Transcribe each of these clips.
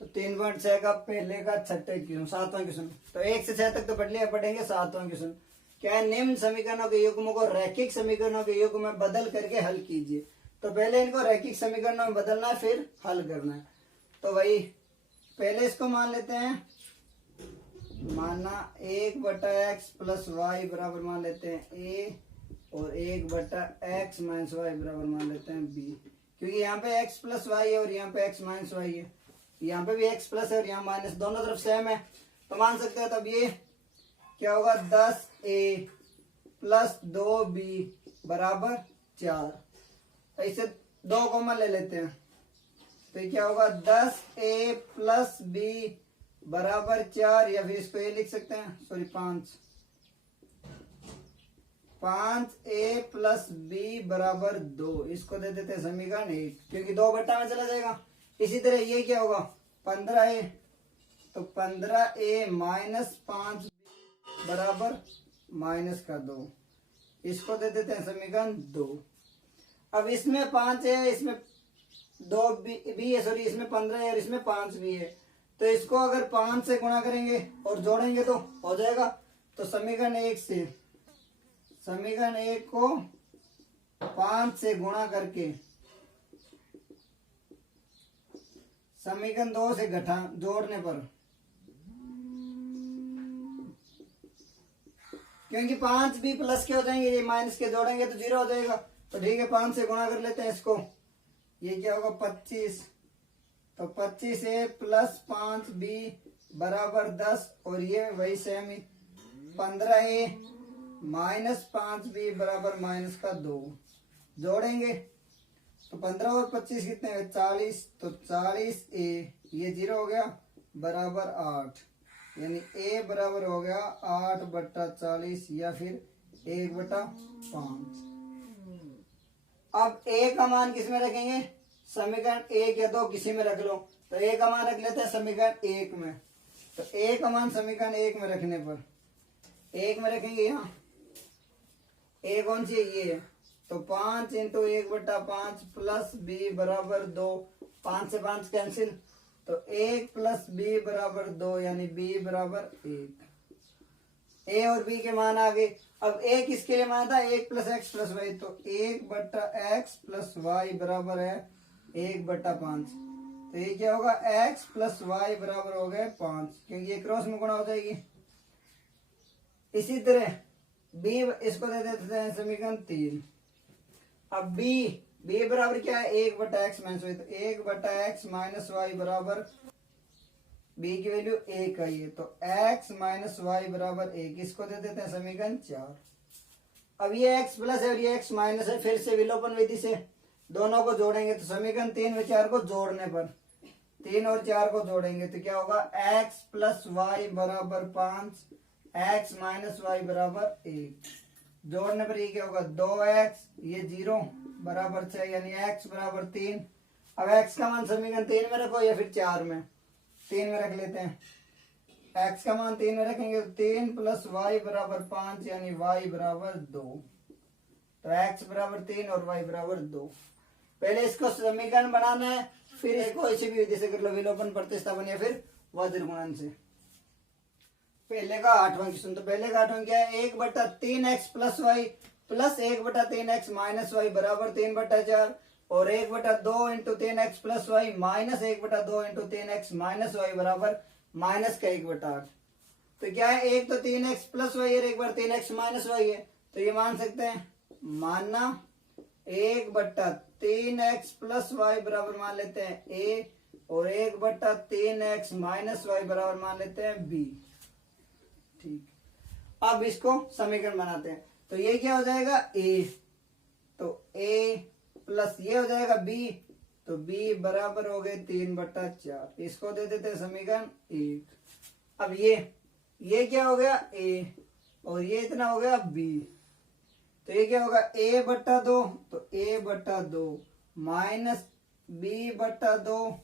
तो 3.6 का पहले का छठे क्वेश्चन, सातवां क्वेश्चन। तो 1 से 6 तक तो पढ़ लिया, पढ़ेंगे सातवां क्वेश्चन। क्या है, निम्न समीकरणों के युग्म को रैखिक समीकरणों के युग्म में बदल करके हल कीजिए। तो पहले इनको रैखिक समीकरणों में बदलना है, फिर हल करना है। तो वही पहले इसको मान लेते हैं, माना 1/x प्लस वाई बराबर मान लेते हैं a, और 1/x माइनस वाई बराबर मान लेते हैं b। क्योंकि यहाँ पे x प्लस वाई है और यहाँ पे x माइनस वाई है, यहाँ पे भी x प्लस है और यहाँ माइनस, दोनों तरफ सेम है तो मान सकते हैं। तब ये क्या होगा, 10a प्लस 2b बराबर 4। इसे 2 कॉमन ले लेते हैं, तो ये क्या होगा, 10a प्लस b बराबर 4, या फिर इसको ये लिख सकते हैं, सॉरी 5a प्लस b बराबर 2। इसको दे देते हैं समीकरण 1, क्योंकि 2 बट्टा में चला जाएगा। इसी तरह ये क्या होगा, 15a, तो 15a माइनस 5 बराबर माइनस का 2। इसको दे देते हैं समीकरण 2। अब इसमें 5 है, इसमें 2 भी है, सॉरी इसमें 15 है और इसमें 5 भी है। तो इसको अगर 5 से गुणा करेंगे और जोड़ेंगे तो हो जाएगा। तो समीकरण 1 से, समीकरण 1 को 5 से गुणा करके समीकरण 2 से घटा जोड़ने पर, क्योंकि 5 भी प्लस के हो जाएंगे, ये माइनस के जोड़ेंगे तो 0 हो जाएगा। तो ठीक है, 5 से गुणा कर लेते हैं इसको। ये क्या होगा, 25, तो 25a प्लस 5b बराबर 10, और ये वही सेम ही 15a माइनस 5b बराबर माइनस का 2। जोड़ेंगे तो 15 और 25 कितने हैं, 40, तो 40a, ये 0 हो गया, बराबर 8, यानी a बराबर हो गया 8/40, या फिर 1/5। अब a का मान किस में रखेंगे, समीकरण 1 या 2 किसी में रख लो। तो a का मान रख लेते हैं समीकरण 1 में। तो a का मान समीकरण 1 में रखने पर 1 में रखेंगे, यहाँ a कौन सी है, ये है। तो 5 इंटू 1/5 प्लस b बराबर 2, 5 से 5 कैंसिल, तो 1 प्लस b बराबर 2, यानी b बराबर 1। a और b के मान आ गए। अब a किसके लिए माना था, 1 प्लस एक्स प्लस वाई, तो 1/x प्लस वाई बराबर है 1/5। तो ये क्या होगा, x प्लस वाई बराबर हो गए 5, क्योंकि ये क्रॉस में गुणा हो जाएगी। इसी तरह b, इसको दे देते हैं समीकरण 3। अब b बराबर क्या है, 1/x माइनस वाई, तो 1/x माइनस वाई बराबर, b की वैल्यू 1 आई है, तो x माइनस वाई बराबर 1। इसको दे देते हैं समीकरण 4। अब ये x प्लस है और ये x माइनस है, फिर से विलोपन विधि से दोनों को जोड़ेंगे। तो समीकरण 3 व 4 को जोड़ने पर, 3 और 4 को जोड़ेंगे तो क्या होगा, x प्लस वाई बराबर 5, x माइनस वाई बराबर 1। जोड़ने पर ये क्या होगा, 2x, ये 0 बराबर 6, यानी x बराबर 3। अब x का मान समीकरण 3 में रखो या फिर 4 में, 3 में रख लेते हैं। x का मान 3 में रखेंगे तो 3 प्लस वाई बराबर 5, यानी y बराबर 2। तो x बराबर 3 और y बराबर 2। पहले इसको समीकरण बनाना है, फिर इसको इसी भी विधि से कर लो, विलोपन प्रतिस्थापन या फिर वज्र गुणन से। पहले का 8वां क्वेश्चन। तो पहले का 8वां क्या है, 1/3x plus y plus 1/3x minus y बराबर 3/4, और 1/2 into 3x plus y minus 1/2 into 3x minus y बराबर माइनस का 1/8। तो क्या है, एक तो 3x प्लस वाई है, एक बार 3x माइनस वाई है, तो ये मान सकते हैं, मानना 1/3x प्लस वाई बराबर मान लेते हैं a, और 1/3x माइनस वाई बराबर मान लेते हैं b। ठीक, अब इसको समीकरण बनाते हैं। तो ये क्या हो जाएगा, a, तो a प्लस ये हो जाएगा b, तो b बराबर हो गए 3/4। इसको दे देते हैं समीकरण 1। अब ये क्या हो गया, a, और ये इतना हो गया b, तो ये क्या होगा, a/2, तो a/2 माइनस b/2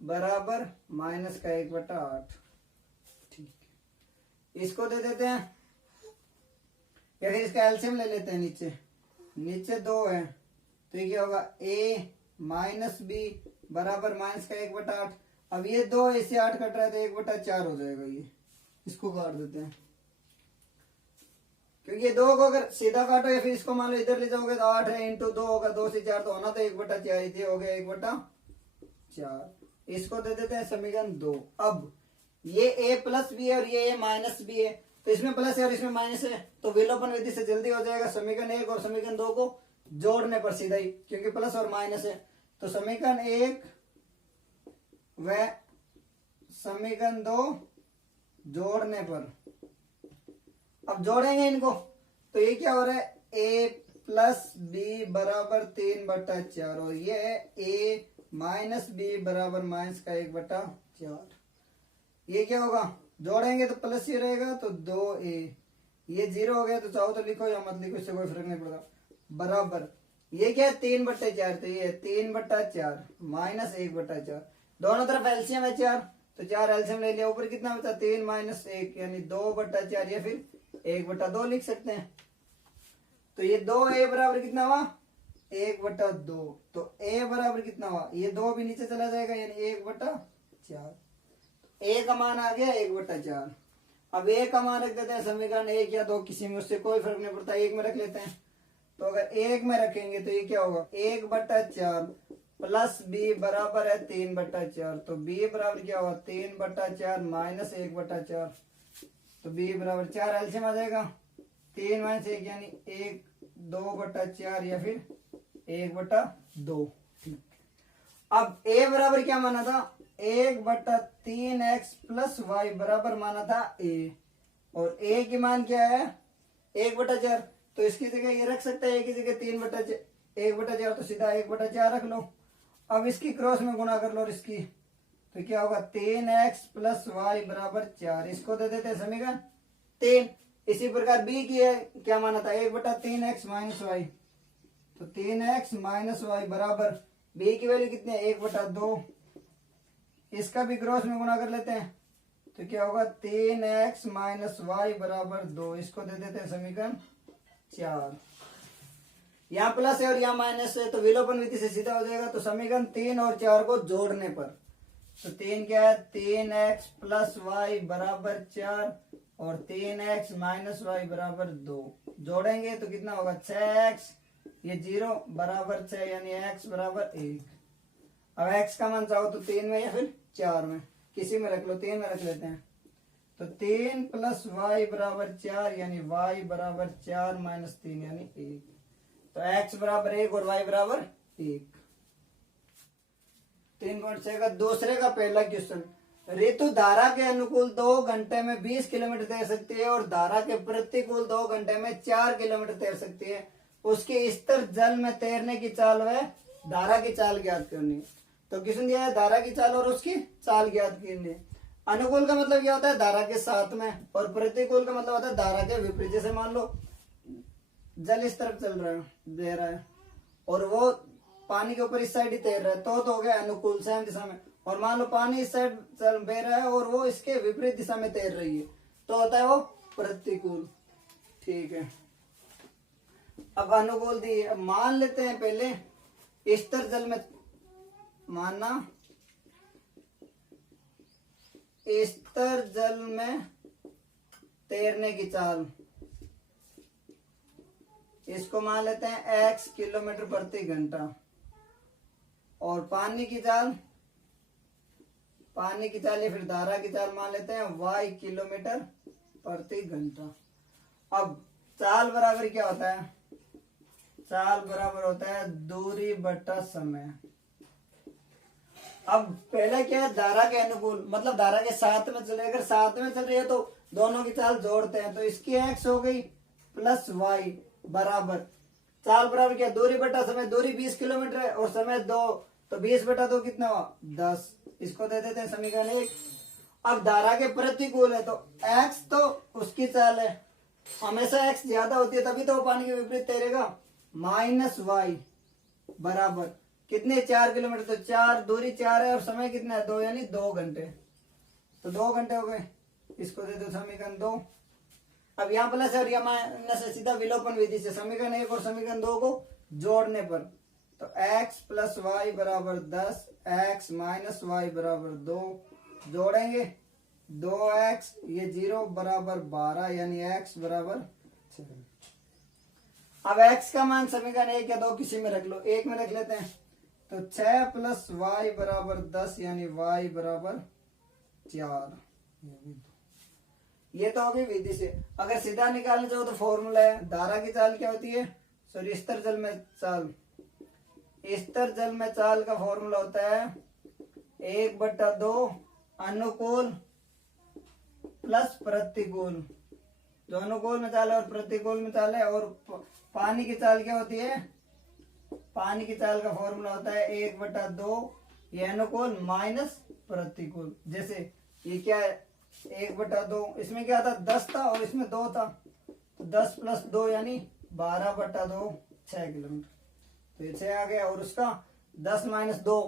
बराबर माइनस का 1/8। ठीक, इसको दे देते हैं या फिर इसका एलसीएम ले लेते हैं। नीचे 2 है, तो ये क्या होगा, a माइनस b बराबर माइनस का 1/8। अब ये 2 इससे 8 कट रहा है तो 1/4 हो जाएगा ये, इसको काट देते हैं क्योंकि ये 2 को अगर सीधा काटो या फिर इसको मान लो इधर ले जाओगे तो 8 है इंटू 2 होगा, 2 से 4 तो होना तो 1/4 ये हो गया 1/4। इसको दे देते हैं समीकरण 2। अब ये a प्लस बी है और ये a माइनस बी है, तो इसमें प्लस है और इसमें माइनस है, तो विलोपन विधि से जल्दी हो जाएगा। समीकरण 1 और समीकरण 2 को जोड़ने पर सीधा ही, क्योंकि प्लस और माइनस है, तो समीकरण 1 व समीकरण 2 जोड़ने पर, अब जोड़ेंगे इनको तो ये क्या हो रहा है, a प्लस बी बराबर 3/4 और ये है a माइनस बी बराबर माइनस का 1/4। ये क्या होगा, जोड़ेंगे तो प्लस ही रहेगा तो 2a, ये 0 हो गया तो चाहो तो लिखो या मत लिखो, इससे कोई फर्क नहीं पड़ता, बराबर ये क्या है 3/4, तो ये 3/4 माइनस 1/4, दोनों तरफ एलसीएम है 4 तो 4 एलसीएम ले लिया, ऊपर कितना बचा 3 माइनस 1 यानी 2/4 या फिर 1/2 लिख सकते हैं। तो ये 2a बराबर कितना हुआ 1/2, तो a बराबर कितना हुआ, ये 2 भी नीचे चला जाएगा यानी 1/4, a का मान आ गया 1/4। अब a का मान रख देते हैं समीकरण 1 या 2 किसी में, उससे कोई फर्क नहीं पड़ता, 1 में रख लेते हैं। तो अगर 1 में रखेंगे तो ये क्या होगा 1/4 प्लस b बराबर है 3/4, तो b बराबर क्या होगा 3/4 माइनस 1/4, तो b बराबर 4 एलसीएम आ जाएगा, 3 माइनस 1 यानी 2/4 या फिर 1/2। अब a बराबर क्या माना था 1/3x प्लस वाई बराबर माना था a, और a की मान क्या है 1/4, तो इसकी जगह ये रख सकते हैं, a की जगह 1/4 तो सीधा 1/4 रख लो। अब इसकी क्रॉस में गुणा कर लो और इसकी, तो क्या होगा 3x प्लस वाई बराबर 4, इसको दे देते हैं समीकरण 3। इसी प्रकार b की है क्या माना था 1/3x माइनस वाई, तो 3x माइनस वाई बराबर b की वैल्यू कितनी है 1/2, इसका भी क्रॉस में गुणा कर लेते हैं तो क्या होगा 3x माइनस वाई बराबर 2, इसको दे देते हैं समीकरण 4। यहाँ प्लस है और यहाँ माइनस है तो विलोपन विधि से सीधा हो जाएगा, तो समीकरण 3 और 4 को जोड़ने पर, तो 3 क्या है 3x प्लस वाई बराबर 4 और 3x माइनस वाई बराबर 2, जोड़ेंगे तो कितना होगा 6x, ये 0 बराबर 6 यानी x बराबर 1। अब x का मान चाहो तो 3 में या फिर 4 में, किसी में रख लो, 3 में रख लेते हैं, तो 3 प्लस वाई बराबर 4 यानी y बराबर 4 माइनस 3 यानी 1, तो x बराबर 1 और y बराबर 1। 3.6 का दूसरे का पहला क्वेश्चन, ऋतु धारा के अनुकूल 2 घंटे में 20 किलोमीटर तैर सकती है और धारा के प्रतिकूल 2 घंटे में 4 किलोमीटर तैर सकती है, उसके स्तर जल में तैरने की चाल व धारा की चाल ज्ञात करनी है। तो क्वेश्चन दिया है धारा की चाल और उसकी चाल ज्ञात करनी है। अनुकूल का मतलब क्या होता है धारा के साथ में, और प्रतिकूल का मतलब होता है धारा के विपरीत। जैसे मान लो जल इस तरफ चल रहा है, बह रहा है, और वो पानी के ऊपर इस साइड ही तैर रहा है, तो हो गया अनुकूल सेम दिशा में। और मान लो पानी इस साइड चल बह रहा है और वो इसके विपरीत दिशा में तैर रही है, तो होता है वो प्रतिकूल। ठीक है, अब अनुकूल दी, मान लेते हैं पहले स्तर जल में, मानना स्तर जल में तैरने की चाल, इसको मान लेते हैं x किलोमीटर प्रति घंटा, और पानी की चाल या फिर धारा की चाल मान लेते हैं y किलोमीटर प्रति घंटा। अब चाल बराबर क्या होता है, चाल बराबर होता है दूरी बटा समय। अब पहले क्या है धारा के अनुकूल, मतलब धारा के साथ में चल रही है, अगर साथ में चल रही है तो दोनों की चाल जोड़ते हैं, तो इसकी x हो गई प्लस y बराबर, चाल बराबर क्या दूरी बटा समय, दूरी 20 किलोमीटर है और समय 2, तो 20/2 कितना हुआ 10, इसको दे देते हैं समीकरण 1। अब धारा के प्रतिकूल है तो x तो उसकी चाल है, हमेशा x ज्यादा होती है तभी तो वो पानी के विपरीत तैरेगा, माइनस y बराबर कितने 4 किलोमीटर, तो 4 दूरी 4 है और समय कितना है 2 यानी 2 घंटे, तो 2 घंटे हो गए, इसको दे दो समीकरण 2। अब यहाँ प्लस है और यहाँ माइनस है, सीधा विलोपन विधि से समीकरण 1 और समीकरण 2 को जोड़ने पर, तो x प्लस वाई बराबर 10, x माइनस वाई बराबर 2, जोड़ेंगे 2x ये 0 बराबर 12 यानी x बराबर 6। अब x का मान समीकरण 1 या 2 किसी में रख लो, एक में रख लेते हैं। तो 6 प्लस वाई बराबर 10 यानी y बराबर 4। ये तो होगी विधि से। अगर सीधा निकालना चाहो तो फॉर्मूला है, धारा की चाल क्या होती है, सॉरी स्तर जल में चाल, स्तर जल में चाल का फॉर्मूला होता है 1/2 अनुकूल प्लस प्रतिकूल। जो अनुकूल में चाल है और प्रतिकूल में चाल है। और पानी की चाल क्या होती है, पानी की चाल का फॉर्मूला होता है 1/2 ये अनुकूल माइनस प्रतिकूल। जैसे ये क्या है 1/2, इसमें क्या था 10 था और इसमें 2 था, तो 10 प्लस 2 यानी 12/2 6 किलोमीटर। तो ये 6 आ गया। और उसका 10 माइनस 2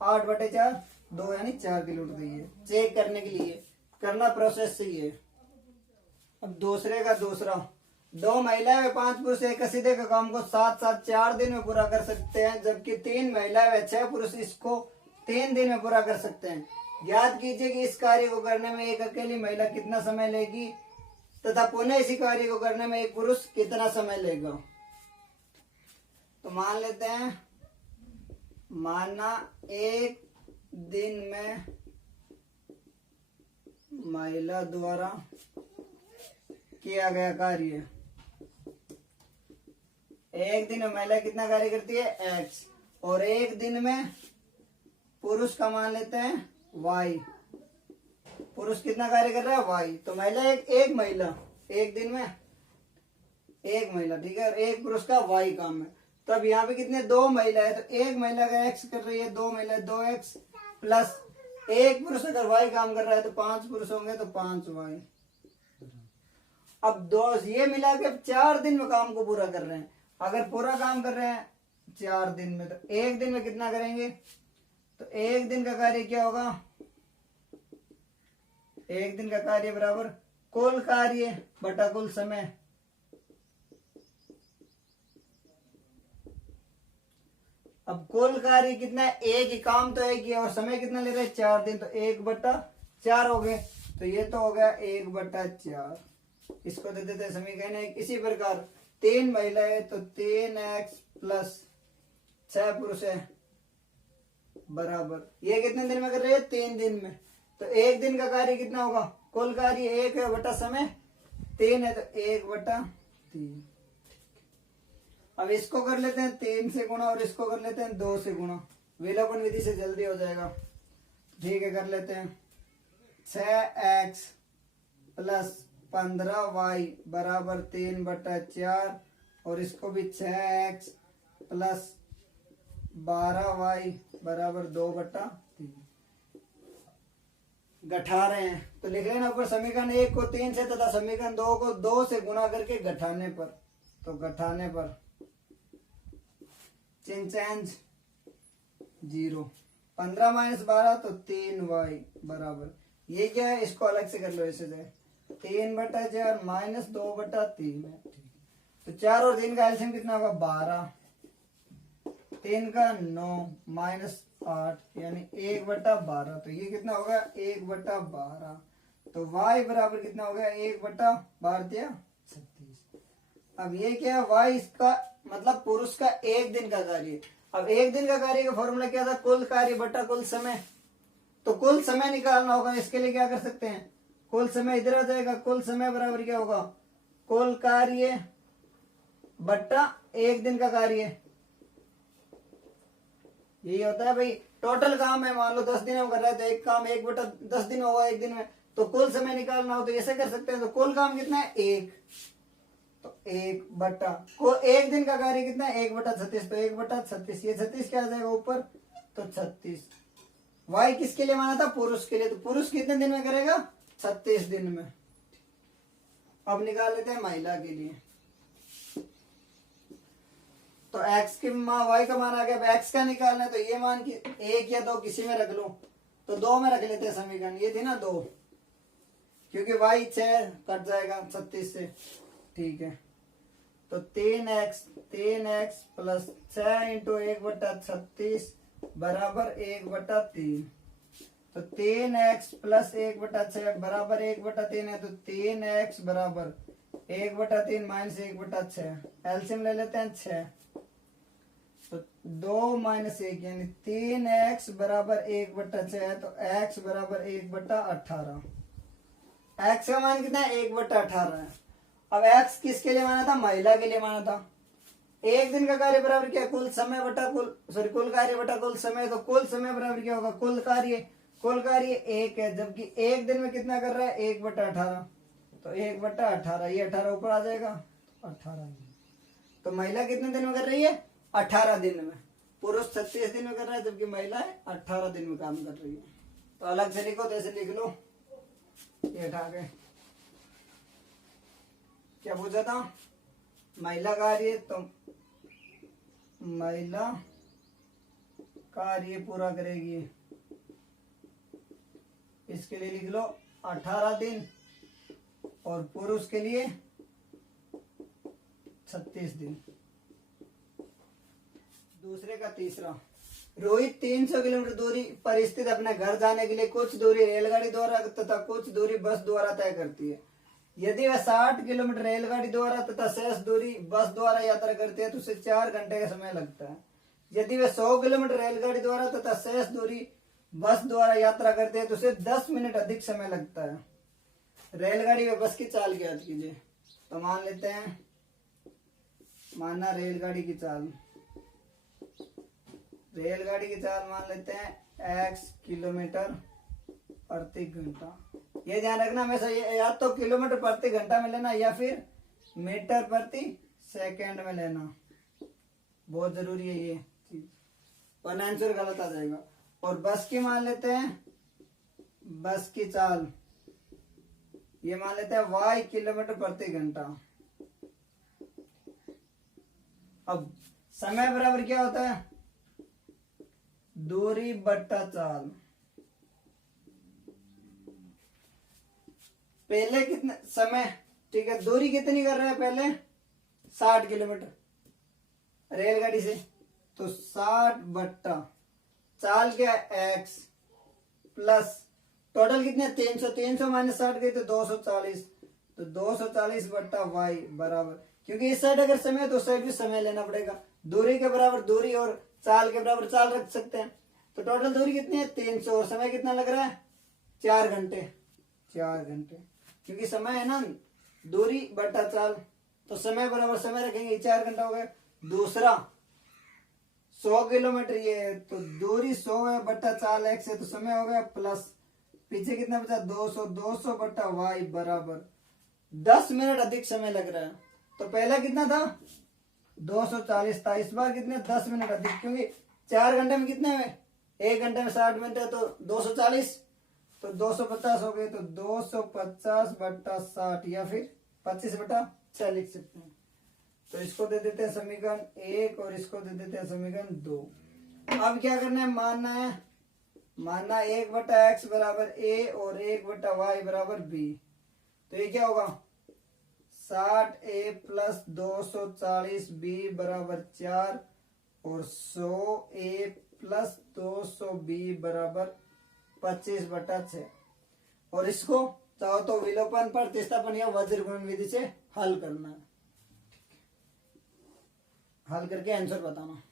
8/4 2 यानी 4 किलोमीटर। ये चेक करने के लिए करना प्रोसेस से ही है। अब दूसरे का दूसरा, 2 महिलाएं व 5 पुरुष एक सीधे का काम को साथ साथ 4 दिन में पूरा कर सकते हैं, जबकि 3 महिलाएं व 6 पुरुष इसको 3 दिन में पूरा कर सकते हैं। याद कीजिए कि इस कार्य को करने में एक अकेली महिला कितना समय लेगी तथा पुनः इसी कार्य को करने में एक पुरुष कितना समय लेगा। तो मान लेते हैं, माना एक दिन में महिला द्वारा किया गया कार्य, एक दिन में महिला कितना कार्य करती है x, और एक दिन में पुरुष का मान लेते हैं y, पुरुष कितना कार्य कर रहा है y। तो महिला एक महिला एक दिन में एक महिला, ठीक है, और एक पुरुष का y काम है। तो अब यहाँ पे कितने 2 महिला है, तो एक महिला का x कर रही है, 2 महिला 2x प्लस एक पुरुष अगर y काम कर रहा है तो 5 पुरुष होंगे तो 5y। अब 2 ये मिला के 4 दिन में काम को पूरा कर रहे हैं। अगर पूरा काम कर रहे हैं 4 दिन में, तो एक दिन में कितना करेंगे, तो एक दिन का कार्य क्या होगा, एक दिन का कार्य बराबर कुल कार्य बटा कुल समय। अब कुल कार्य कितना है, एक ही काम तो एक ही है, और समय कितना ले रहे हैं 4 दिन, तो 1/4 हो गए। तो ये तो हो गया 1/4। इसको दे देते समीकरण एक इसी प्रकार। 3 महिलाएं तो 3x प्लस 6 पुरुष है बराबर, ये कितने दिन में कर रहे हैं 3 दिन में। तो एक दिन का कार्य कितना होगा, कुल कार्य 1 है बटा समय 3 है, तो 1/3। अब इसको कर लेते हैं 3 से गुणा और इसको कर लेते हैं 2 से गुणा, विलोपन विधि से जल्दी हो जाएगा। ठीक है, कर लेते हैं 6x प्लस 15y बराबर 3/4, और इसको भी 6x प्लस 12y बराबर 2/3 घटा रहे हैं। तो लिख लेना ऊपर समीकरण 1 को 3 से तथा समीकरण 2 को 2 से गुणा करके घटाने पर, तो घटाने पर चेंज 0, 15 माइनस 12 तो 3y बराबर, ये क्या है इसको अलग से कर लो, ऐसे 3/4 माइनस 2/3 है। तो 4 और 3 का एलसीएम कितना होगा 12, 3 का 9 माइनस 8 यानी 1/12। तो ये कितना होगा 1/12। तो y बराबर कितना हो गया 1/12 36। अब ये क्या है y इसका मतलब पुरुष का एक दिन का कार्य। अब एक दिन का कार्य का फॉर्मूला क्या था, कुल कार्य बटा कुल समय। तो कुल समय निकालना होगा, इसके लिए क्या कर सकते हैं, कुल समय इधर आ जाएगा, कुल समय बराबर क्या होगा कुल कार्य बट्टा एक दिन का कार्य। यही होता है भाई, टोटल काम है, मान लो 10 दिन में कर रहे हैं तो एक काम 1/10 दिन होगा एक दिन में, तो कुल समय निकालना हो तो ऐसे कर सकते हैं। तो कुल काम कितना है 1, तो 1 बट्टा को एक दिन का कार्य कितना है 1/36, तो 1/36 ये 36 क्या आ जाएगा ऊपर, तो 36। y किसके लिए माना था, पुरुष के लिए, तो पुरुष कितने दिन में करेगा 36 दिन में। अब निकाल लेते हैं महिला के लिए। तो x के y का मान आ गया, अब x का निकालना है तो ये मान की 1 या 2 किसी में रख लो, तो 2 में रख लेते हैं समीकरण, ये थी ना 2, क्योंकि y 6 कट जाएगा 36 से, ठीक है। तो 3x प्लस 6 इंटू 1/36 बराबर 1/3। तो 3x प्लस 1/6 बराबर 1/3 है, तो 3x बराबर 1/3 माइनस 1/6। एलसीएम ले लेते हैं 6, तो 2 माइनस 1 यानी 3x बराबर 1/6 है, तो x बराबर 1/18। x का मान कितना है? 1/18 है। अब x किसके लिए माना था? महिला के लिए माना था। एक दिन का कार्य बराबर क्या? कुल समय बटा कुल कार्य बटा कुल समय। तो कुल समय बराबर क्या होगा? कुल कार्य 1 है, जबकि एक दिन में कितना कर रहा है? 1/18। तो 1/18, ये 18 ऊपर आ जाएगा, 18 दिन। तो महिला कितने दिन में कर रही है? 18 दिन में। पुरुष 36 दिन में कर रहा है, जबकि महिला 18 दिन में काम कर रही है। तो अलग से लिखो, तो ऐसे लिख लो, ये हटा के। क्या पूछा था? महिला कार्य, तो महिला कार्य पूरा करेगी, इसके लिए लिख लो 18 दिन, और पुरुष के लिए 36 दिन। दूसरे का तीसरा, रोहित 300 किलोमीटर दूरी पर स्थित अपने घर जाने के लिए कुछ दूरी रेलगाड़ी द्वारा तथा कुछ दूरी बस द्वारा तय करती है। यदि वह 60 किलोमीटर रेलगाड़ी द्वारा तथा शेष दूरी बस द्वारा यात्रा करती है तो उसे 4 घंटे का समय लगता है। यदि वह 100 किलोमीटर रेलगाड़ी द्वारा तथा शेष दूरी बस द्वारा यात्रा करते हैं तो उसे 10 मिनट अधिक समय लगता है। रेलगाड़ी व बस की चाल ज्ञात कीजिए। तो मान लेते हैं, मानना रेलगाड़ी की चाल मान लेते हैं x किलोमीटर प्रति घंटा। ये ध्यान रखना हमेशा, या तो किलोमीटर प्रति घंटा में लेना या फिर मीटर प्रति सेकंड में लेना, बहुत जरूरी है ये चीज, वरना आंसर गलत आ जाएगा। और बस की मान लेते हैं, बस की चाल ये मान लेते हैं y किलोमीटर प्रति घंटा। अब समय बराबर क्या होता है? दूरी बट्टा चाल। पहले कितना समय, ठीक है, दूरी कितनी कर रहे हैं? पहले 60 किलोमीटर रेलगाड़ी से, तो 60 बट्टा चाल क्या है? x प्लस टोटल कितने? 300 माइनस 60 गई तो 240, तो 240 बट्टा y बराबर, क्योंकि इस साइड अगर समय है तो उस साइड भी समय लेना पड़ेगा। दूरी के बराबर दूरी और चाल के बराबर चाल रख सकते हैं। तो टोटल दूरी कितनी है? 300, और समय कितना लग रहा है? 4 घंटे। क्योंकि समय है ना, दूरी बट्टा चाल, तो समय बराबर समय रखेंगे, 4 घंटा हो गया। दूसरा 100 किलोमीटर ये, तो दूरी 100 है बट्टा चाल x है, तो समय हो गया प्लस, पीछे कितना बचा? 200 बट्टा y बराबर 10 मिनट अधिक समय लग रहा है। तो पहला कितना था? 240 था, इस बार कितने? 10 मिनट अधिक, क्योंकि 4 घंटे में कितने हुए? 1 घंटे में 60 मिनट है, तो 240, तो 250 हो गए, तो 250 बट्टा 60 या फिर 25 बट्टा 6 लिख सकते हैं। तो इसको दे देते हैं समीकरण 1 और इसको दे देते हैं समीकरण 2। अब क्या करना है? मानना 1 बट्टा एक्स बराबर a और 1 बट्टा वाई बराबर b। तो ये क्या होगा? 60a प्लस 240b बराबर 4 और 100a प्लस 200b बराबर 25 बटा 6। और इसको चाहो तो विलोपन, प्रतिस्थापन या वज्र गुणन विधि से हल करना है। हल करके आंसर बताना।